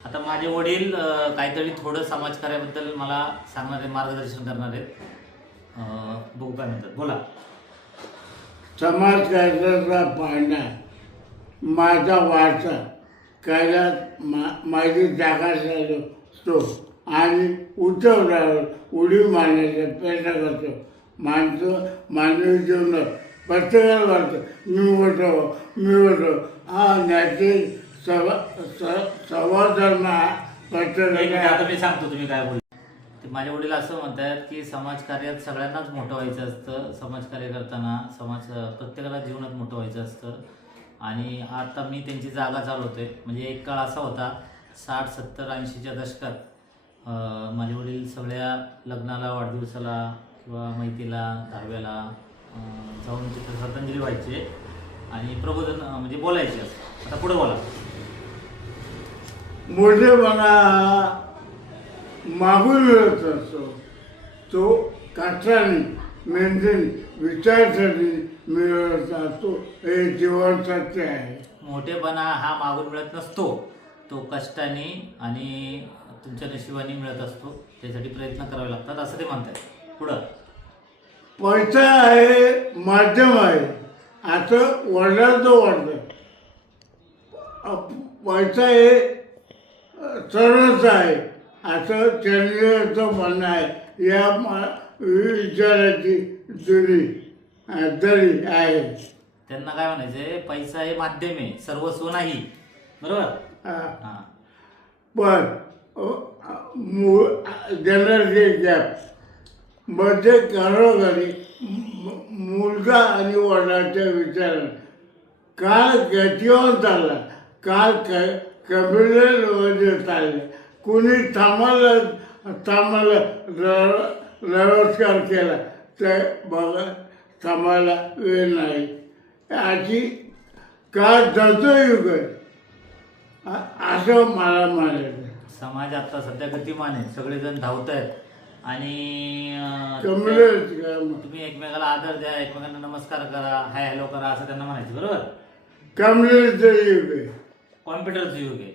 आता माझे वडील काहीतरी थोडं समाजकार्याबद्दल मला सांगणार आहे, मार्गदर्शन करणार आहेत. बघू काय म्हणतात, बोला. समाजकार्याचा पाळणा माझा वारसा कायद्यात माझी जागा असतो आणि उच्चवरावर उडी मारण्याचा प्रयत्न करतो. मानवी जीवनात प्रत्येकाला वाटतं मी होतो हा नैतिक संवर्धन आता मी सांगतो तुम्ही काय बोल. माझे वडील असं म्हणतात की समाजकार्यात सगळ्यांनाच मोठं व्हायचं असतं. समाजकार्य करताना प्रत्येकाला जीवनात मोठं व्हायचं असतं. आणि आता मी त्यांची जागा चालवतोय. म्हणजे एक काळ असा होता 60, 70, 80च्या दशकात माझे वडील सगळ्या लग्नाला, वाढदिवसाला किंवा मैतीला, दहाव्याला जाऊन तिथं श्रद्धांजली व्हायचे आणि प्रबोधन म्हणजे बोलायचे. आता पुढे बोला. मोठेपणा मागून मिळत असतो, तो कष्टाने मेहनतीने विचारासाठी मिळत असतो. हे जीवन सत्य आहे. मोठेपणा हा मागून मिळत नसतो, तो कष्टाने आणि तुमच्या नशिबाने मिळत असतो. त्यासाठी प्रयत्न करावे लागतात असं ते म्हणतात. पुढं पैसा आहे माध्यम आहे असं वडिलांचं वाटतं. पैसा हे सर्वच आहे असं चंद्राचं म्हणणं आहे. या विचाराची दरी आहे. त्यांना काय म्हणायचंय, पैसा हे माध्यम आहे, सर्वस्व नाही. बरोबर. पण जनरेशन गॅप मध्ये घरोघरी मुलगा आणि वडिलांच्या विचाराने काळ गतिमान चालला. काळ कम्प्युटरमध्ये चालले. कुणी थांबायला नमस्कार केला तर बघा थांबायला वेळ नाही. अशी काळ जतो युग असं मला म्हणायचं. समाज आता सध्या गतिमान आहे, सगळेजण धावत आहेत आणि तुम्ही एकमेकाला आदर द्या, एकमेकांना नमस्कार करा, हाय हॅलो करा असं त्यांना म्हणायचं. बरोबर. कम्प्युटरचं युग आहे, कॉम्प्युटरचं युग आहे.